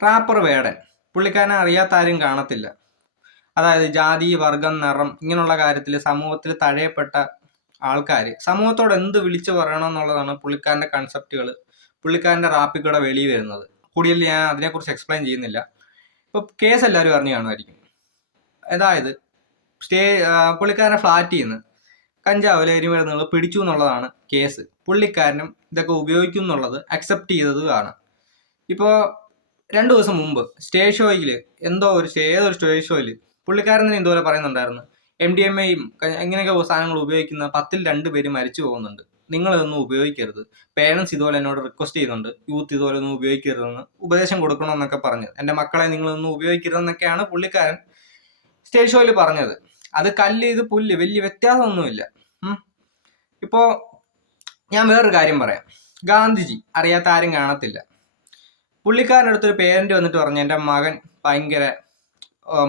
Wrapper വേടൻ, പുള്ളിക്കാരനെ അറിയാത്ത ആരും കാണത്തില്ല. അതായത് ജാതി, വർഗം, നിറം ഇങ്ങനെയുള്ള കാര്യത്തിൽ സമൂഹത്തിൽ തഴയപ്പെട്ട ആൾക്കാർ സമൂഹത്തോട് എന്ത് വിളിച്ചു പറയണം എന്നുള്ളതാണ് പുള്ളിക്കാരൻ്റെ കൺസെപ്റ്റുകൾ പുള്ളിക്കാരൻ്റെ റാപ്പിൽ കൂടെ വെളിയിൽ വരുന്നത്. കൂടുതൽ ഞാൻ അതിനെക്കുറിച്ച് എക്സ്പ്ലെയിൻ ചെയ്യുന്നില്ല. ഇപ്പോൾ കേസ് എല്ലാവരും അറിഞ്ഞു കാണുമായിരിക്കും. അതായത് പുള്ളിക്കാരൻ്റെ ഫ്ലാറ്റിൽ നിന്ന് കഞ്ചാവ്, ലഹരി മരുന്നുകൾ പിടിച്ചു എന്നുള്ളതാണ് കേസ്. പുള്ളിക്കാരനും ഇതൊക്കെ ഉപയോഗിക്കും എന്നുള്ളത് അക്സെപ്റ്റ് ചെയ്തതാണ്. ഇപ്പോൾ 2 ദിവസം മുമ്പ് സ്റ്റേജ് ഷോയിൽ ഏതൊരു സ്റ്റേജ് ഷോയിൽ പുള്ളിക്കാരൻ തന്നെ ഇതുപോലെ പറയുന്നുണ്ടായിരുന്നു, MDMAയും ഇങ്ങനെയൊക്കെ സാധനങ്ങൾ ഉപയോഗിക്കുന്ന 10ൽ 2 പേര് മരിച്ചു പോകുന്നുണ്ട്, നിങ്ങളിതൊന്നും ഉപയോഗിക്കരുത്. പേരൻസ് ഇതുപോലെ എന്നോട് റിക്വസ്റ്റ് ചെയ്യുന്നുണ്ട്, യൂത്ത് ഇതുപോലെ ഒന്നും ഉപയോഗിക്കരുതെന്ന് ഉപദേശം കൊടുക്കണമെന്നൊക്കെ പറഞ്ഞ്, എൻ്റെ മക്കളെ നിങ്ങളൊന്നും ഉപയോഗിക്കരുതെന്നൊക്കെയാണ് പുള്ളിക്കാരൻ സ്റ്റേജ് ഷോയിൽ പറഞ്ഞത്. അത് കല്ല് ഇത് പുല്ല്, വലിയ വ്യത്യാസമൊന്നുമില്ല. ഇപ്പോൾ ഞാൻ വേറൊരു കാര്യം പറയാം. ഗാന്ധിജി അറിയാത്ത ആരും കാണത്തില്ല. പുള്ളിക്കാരൻ്റെ അടുത്തൊരു പേരന്റ് വന്നിട്ട് പറഞ്ഞു, എൻ്റെ മകൻ ഭയങ്കര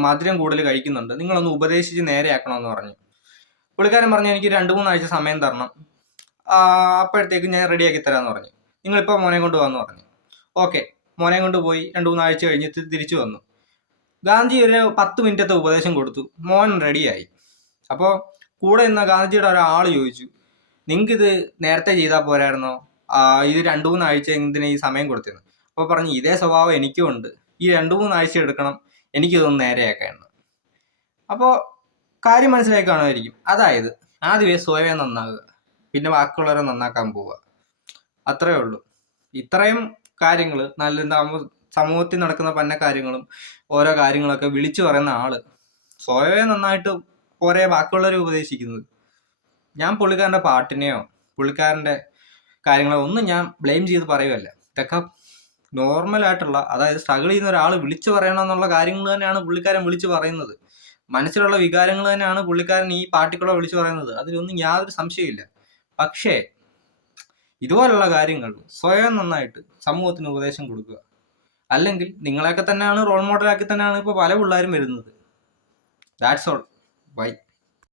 മധുരം കൂടുതൽ കഴിക്കുന്നുണ്ട്, നിങ്ങളൊന്ന് ഉപദേശിച്ച് നേരെയാക്കണമെന്ന് പറഞ്ഞു. പുള്ളിക്കാരൻ പറഞ്ഞു, എനിക്ക് 2-3 ആഴ്ച സമയം തരണം, അപ്പോഴത്തേക്ക് ഞാൻ റെഡിയാക്കി തരാമെന്ന് പറഞ്ഞു. നിങ്ങളിപ്പോൾ മോനെ കൊണ്ട് പോകാമെന്ന് പറഞ്ഞു. ഓക്കെ, മോനെ കൊണ്ട് പോയി 2-3 ആഴ്ച കഴിഞ്ഞിട്ട് തിരിച്ചു വന്നു. ഗാന്ധി ഒരു 10 മിനിറ്റത്തെ ഉപദേശം കൊടുത്തു, മോൻ റെഡിയായി. അപ്പോൾ കൂടെ നിന്ന ഗാന്ധിജിയുടെ ഒരാൾ ചോദിച്ചു, നിങ്ങൾക്കിത് നേരത്തെ ചെയ്താൽ പോരായിരുന്നോ, ഇത് 2-3 ആഴ്ച എന്തിനാ ഈ സമയം കൊടുത്തിരുന്നു? അപ്പോൾ പറഞ്ഞു, ഇതേ സ്വഭാവം എനിക്കും ഉണ്ട്, ഈ 2-3 ആഴ്ച എടുക്കണം എനിക്കിതൊന്ന് നേരെയാക്കായിരുന്നു. അപ്പോൾ കാര്യം മനസ്സിലാക്കി കാണുമായിരിക്കും. അതായത് ആദ്യമേ സ്വയം നന്നാകുക, പിന്നെ ബാക്കിയുള്ളവരെ നന്നാക്കാൻ പോവുക, അത്രയേ ഉള്ളൂ. ഇത്രയും കാര്യങ്ങൾ നല്ല സമൂഹത്തിൽ നടക്കുന്ന പല കാര്യങ്ങളും ഓരോ കാര്യങ്ങളൊക്കെ വിളിച്ചു പറയുന്ന ആള് സ്വയമേ നന്നായിട്ട് പോരെ ബാക്കിയുള്ളവരെ ഉപദേശിക്കുന്നത്. ഞാൻ പുള്ളിക്കാരൻ്റെ പാട്ടിനെയോ പുള്ളിക്കാരൻ്റെ കാര്യങ്ങളോ ഒന്നും ഞാൻ ബ്ലെയിം ചെയ്ത് പറയുകയല്ല. ഇതൊക്കെ നോർമലായിട്ടുള്ള, അതായത് സ്ട്രഗിൾ ചെയ്യുന്ന ഒരാൾ വിളിച്ചു പറയണമെന്നുള്ള കാര്യങ്ങൾ തന്നെയാണ് പുള്ളിക്കാരൻ വിളിച്ചു പറയുന്നത്. മനസ്സിലുള്ള വികാരങ്ങൾ തന്നെയാണ് പുള്ളിക്കാരൻ ഈ പാട്ടിക്കൂടെ വിളിച്ചു പറയുന്നത്. അതിലൊന്നും യാതൊരു സംശയമില്ല. പക്ഷേ ഇതുപോലുള്ള കാര്യങ്ങൾ സ്വയം നന്നായിട്ട് സമൂഹത്തിന് ഉപദേശം കൊടുക്കുക. അല്ലെങ്കിൽ നിങ്ങളെയൊക്കെ തന്നെയാണ് റോൾ മോഡലാക്കി തന്നെയാണ് ഇപ്പോൾ പല പിള്ളേരും വരുന്നത്. That's all. ബൈ.